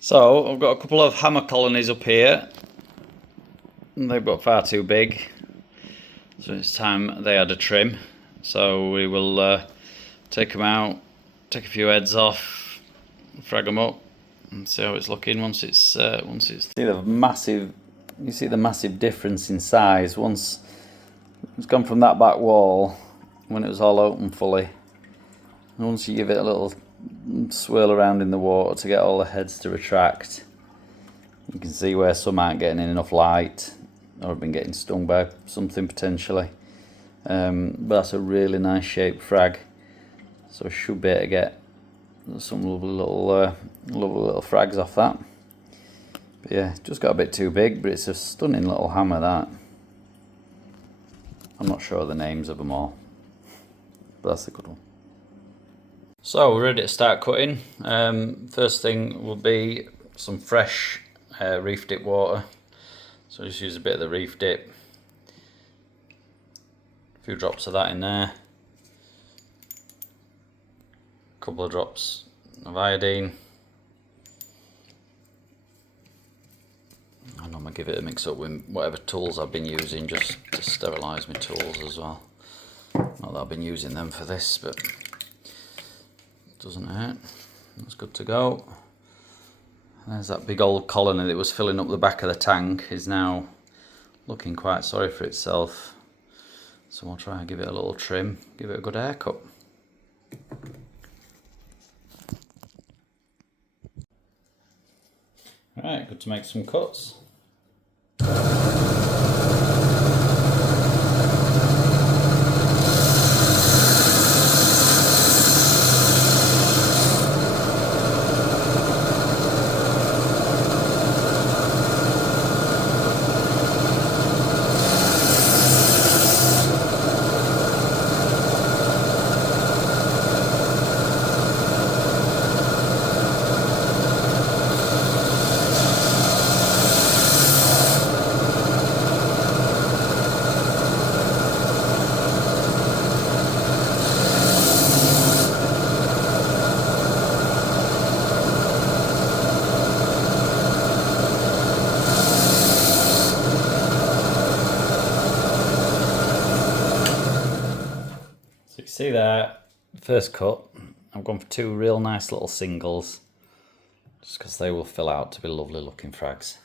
So I've got a couple of hammer colonies up here. They've got far too big, so it's time they had a trim. So we will take them out, take a few heads off, frag them up, and see how it's looking once it's see the massive. You see the massive difference in size once it's gone from that back wall when it was all open fully. And once you give it a little swirl around in the water to get all the heads to retract, you can see where some aren't getting enough light or have been getting stung by something potentially. But that's a really nice shaped frag, so I should be able to get some lovely little frags off that. But yeah, just got a bit too big, but it's a stunning little hammer that. I'm not sure of the names of them all, but that's a good one. So we're ready to start cutting. First thing will be some fresh reef dip water. So just use a bit of the reef dip. A few drops of that in there. A couple of drops of iodine. And I'm going to give it a mix up with whatever tools I've been using, just to sterilise my tools as well. Not that I've been using them for this, but it doesn't hurt. That's good to go. There's that big old colony that was filling up the back of the tank is now looking quite sorry for itself. So we'll try and give it a little trim, give it a good haircut. Right, good to make some cuts. See there, first cut, I've gone for two real nice little singles, just because they will fill out to be lovely looking frags.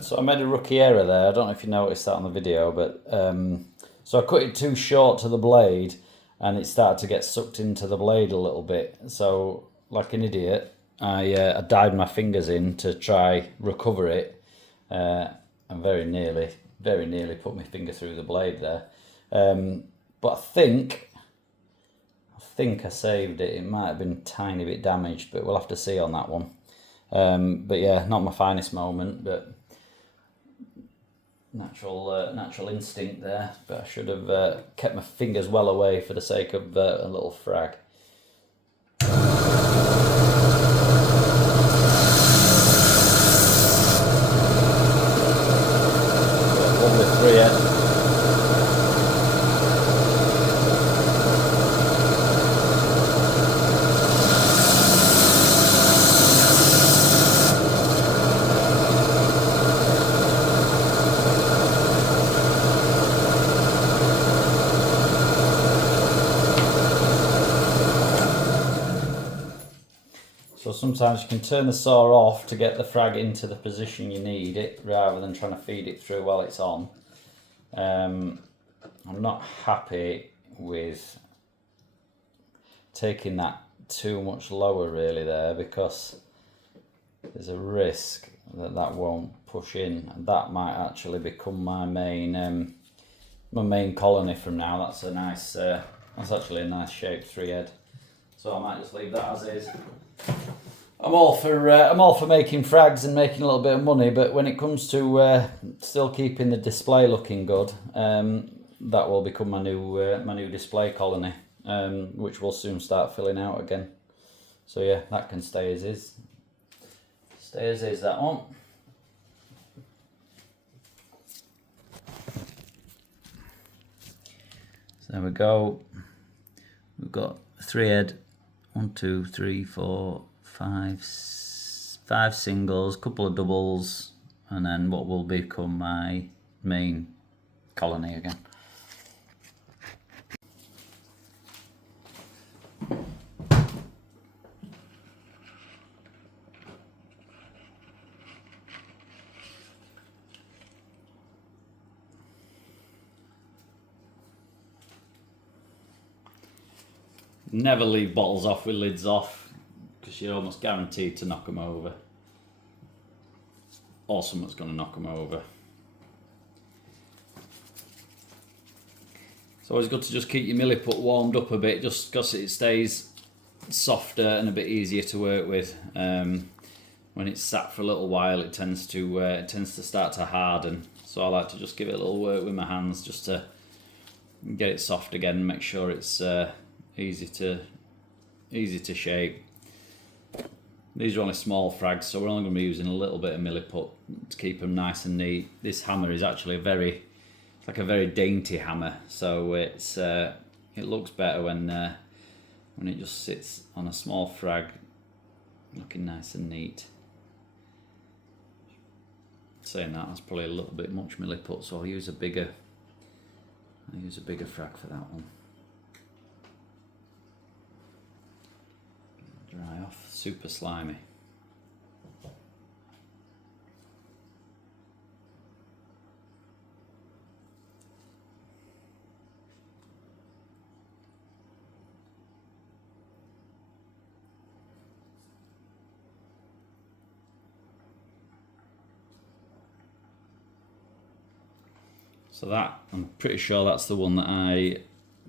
So I made a rookie error there. I don't know if you noticed that on the video, but so I cut it too short to the blade and it started to get sucked into the blade a little bit. So like an idiot, I dived my fingers in to try recover it and very nearly put my finger through the blade there. But I think I saved it. It might have been a tiny bit damaged, but we'll have to see on that one. But yeah, not my finest moment, but natural instinct there. But I should have kept my fingers well away for the sake of a little frag. So sometimes you can turn the saw off to get the frag into the position you need it, rather than trying to feed it through while it's on. I'm not happy with taking that too much lower really there, because there's a risk that that won't push in, and that might actually become my main colony from now. That's a nice, that's actually a nice shaped 3-head. So I might just leave that as is. I'm all for making frags and making a little bit of money, but when it comes to still keeping the display looking good, that will become my new display colony, which will soon start filling out again. So yeah, that can stay as is. Stay as is, that one. So there we go. We've got a 3-head. 1, 2, 3, 4, 5 singles, couple of doubles, and then what will become my main colony again. Never leave bottles off with lids off, because you're almost guaranteed to knock them over, or someone's going to knock them over. It's always good to just keep your milliput warmed up a bit, just because it stays softer and a bit easier to work with. When it's sat for a little while, it tends to start to harden. So I like to just give it a little work with my hands, just to get it soft again and make sure it's easy to shape. These are only small frags, so we're only going to be using a little bit of milliput to keep them nice and neat. This hammer is actually it's like a very dainty hammer, so it looks better when it just sits on a small frag, looking nice and neat. Saying that's probably a little bit much milliput, so I'll use a bigger frag for that one. Dry off, super slimy. So that, I'm pretty sure that's the one that I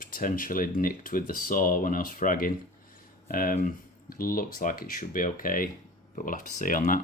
potentially nicked with the saw when I was fragging. Looks like it should be okay, but we'll have to see on that.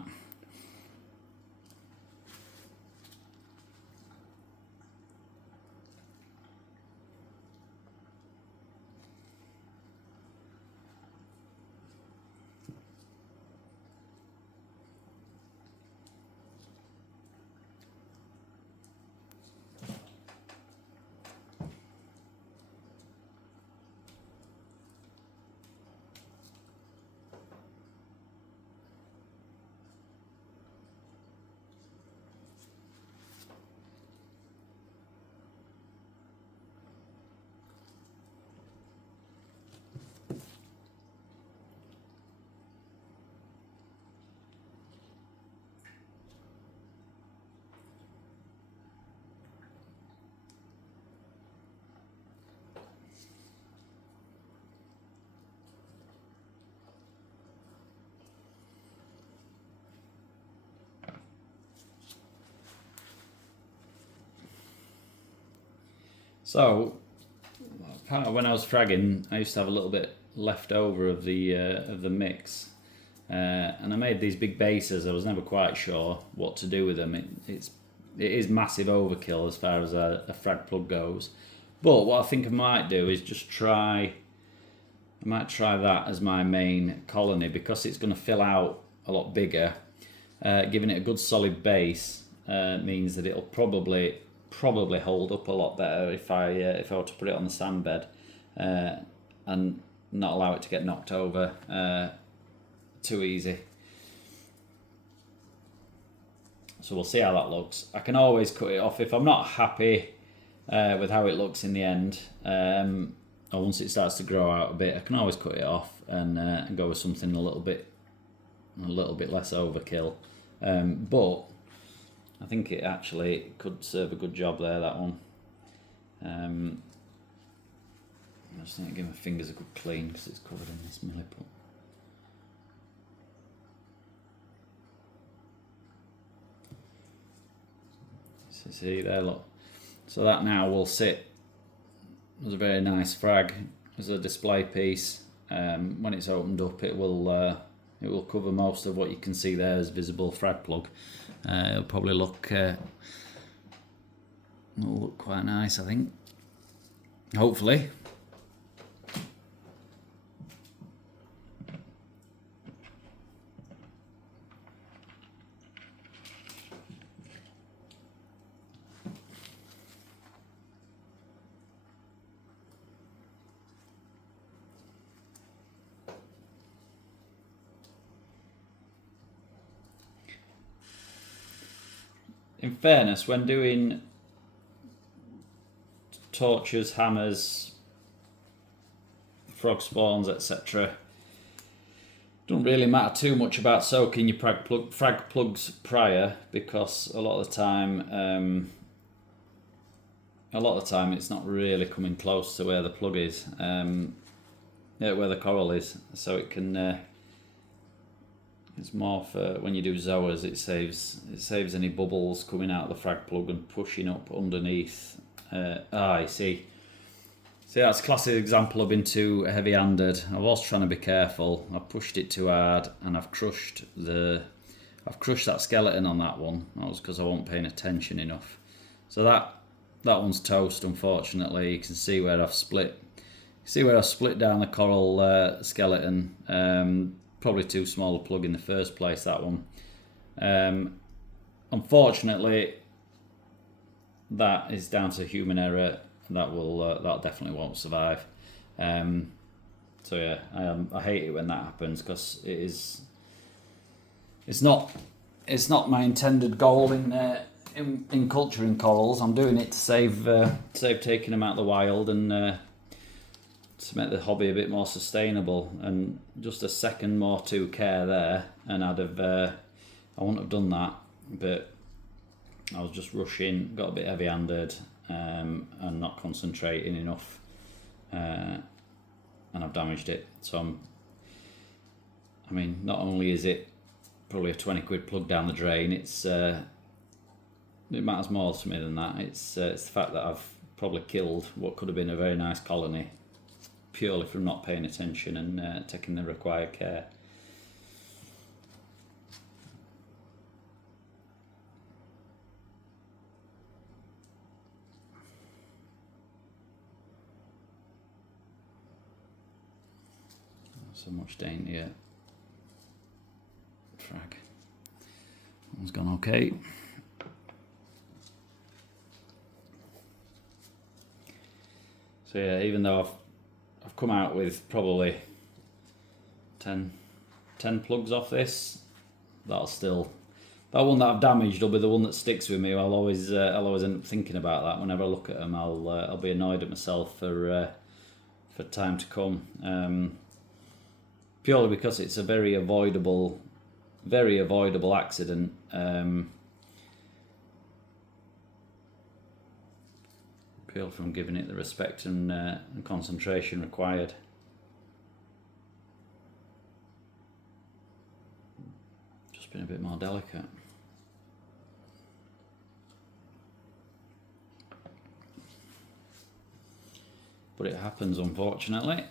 So, when I was fragging, I used to have a little bit left over of the mix, and I made these big bases. I was never quite sure what to do with them. It is massive overkill as far as a frag plug goes. But what I think I might do is just try that as my main colony, because it's going to fill out a lot bigger. Giving it a good solid base means that it'll probably hold up a lot better if I were to put it on the sand bed and not allow it to get knocked over too easy. So we'll see how that looks. I can always cut it off if I'm not happy with how it looks in the end, or once it starts to grow out a bit. I can always cut it off and go with something a little bit a little bit less overkill. But I think it actually could serve a good job there, that one. I just need to give my fingers a good clean because it's covered in this milliput. So see there, look. So that now will sit as a very nice frag as a display piece. When it's opened up, it will cover most of what you can see there as visible frag plug. It'll probably look quite nice, I think. Hopefully. In fairness, when doing torches, hammers, frog spawns, etc., don't really matter too much about soaking your frag plugs prior, because a lot of the time it's not really coming close to where the plug is, where the coral is, so it can. It's more for when you do zoas. It saves any bubbles coming out of the frag plug and pushing up underneath. I see. See, that's a classic example of being too heavy-handed. I was trying to be careful. I pushed it too hard, and I've crushed that skeleton on that one. That was because I wasn't paying attention enough. So that one's toast, unfortunately. You can see where I've split. Down the coral skeleton. Probably too small a plug in the first place, that one. Unfortunately, that is down to human error. That definitely won't survive. So yeah, I hate it when that happens, because it's not my intended goal in culturing corals. I'm doing it to save taking them out of the wild and to make the hobby a bit more sustainable. And just a second more to care there, and I wouldn't have done that, but I was just rushing, got a bit heavy-handed, and not concentrating enough, and I've damaged it. So not only is it probably a 20 quid plug down the drain, it matters more to me than that. It's the fact that I've probably killed what could have been a very nice colony purely from not paying attention and taking the required care. So much daintier frag. That one's gone okay. So yeah, even though I've come out with probably 10 plugs off this, that one that I've damaged will be the one that sticks with me. I'll always end up thinking about that whenever I look at them. I'll be annoyed at myself for time to come. Purely because it's a very avoidable accident. Purely from giving it the respect and concentration required. Just been a bit more delicate. But it happens, unfortunately.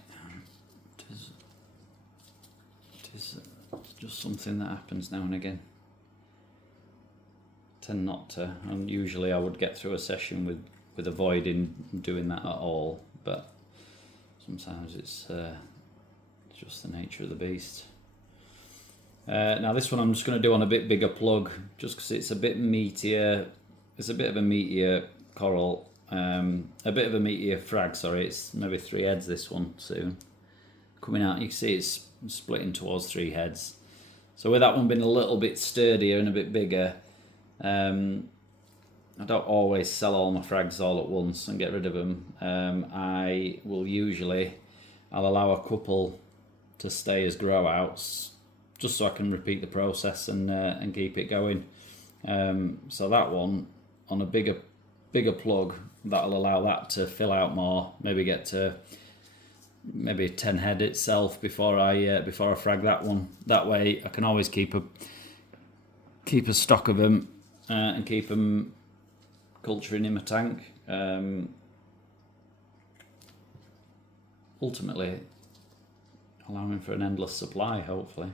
It's just something that happens now and again. I tend not to, and usually I would get through a session with avoiding doing that at all, but sometimes it's just the nature of the beast. Now this one I'm just going to do on a bit bigger plug, just because it's a bit meatier. It's a bit of a meatier coral, a bit of a meatier frag. Sorry, it's maybe 3 heads. This one soon coming out. You can see it's splitting towards 3 heads. So with that one being a little bit sturdier and a bit bigger, I don't always sell all my frags all at once and get rid of them. I'll allow a couple to stay as grow outs just so I can repeat the process and keep it going. So that one on a bigger plug, that'll allow that to fill out more. Maybe get to maybe 10 head itself before I frag that one. That way I can always keep a stock of them and keep them culturing in my tank. Ultimately allowing for an endless supply, hopefully.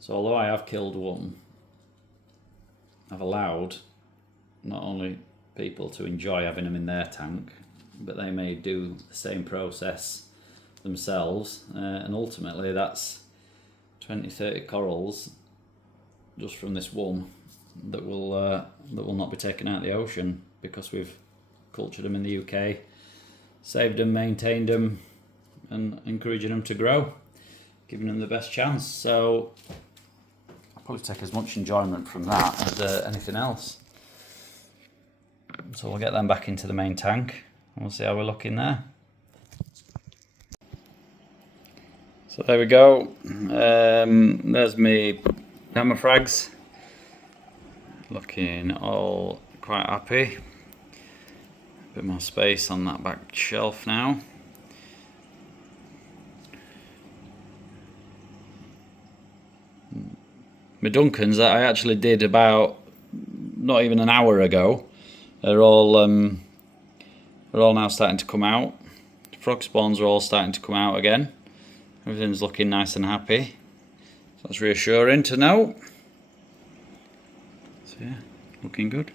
So although I have killed one, I've allowed not only people to enjoy having them in their tank, but they may do the same process themselves, and ultimately that's 20-30 corals just from this one that will not be taken out of the ocean, because we've cultured them in the UK, saved them, maintained them, and encouraging them to grow, giving them the best chance. So I'll probably take as much enjoyment from that as anything else. So we'll get them back into the main tank and we'll see how we're looking there. So there we go. There's me hammer frags, looking all quite happy. A bit more space on that back shelf now. My Duncans that I actually did about not even an hour ago are all now starting to come out. Frog spawns are all starting to come out again. Everything's looking nice and happy. So that's reassuring to know. So yeah, looking good.